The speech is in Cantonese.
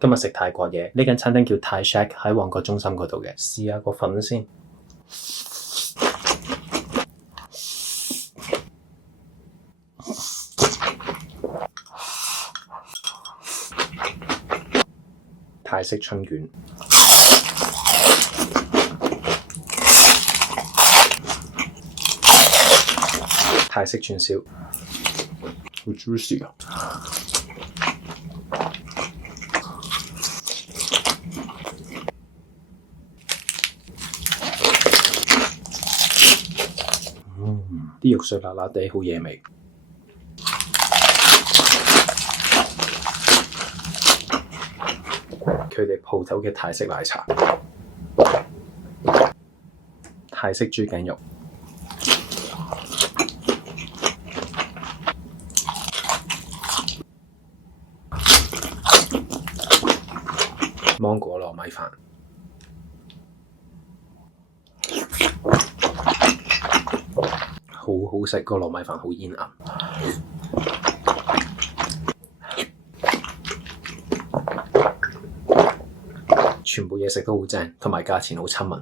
今日食泰國嘢，呢間餐廳叫泰 Shack，喺旺角中心嗰度嘅。試下個粉先。泰式春卷，泰式串燒，好 juicy 啊！啲肉碎辣辣地，好惹味。佢哋鋪頭嘅泰式奶茶，泰式豬頸肉，芒果糯米飯，好好食，個糯米飯好煙韌。全部嘢食都好正，同埋價錢好親民。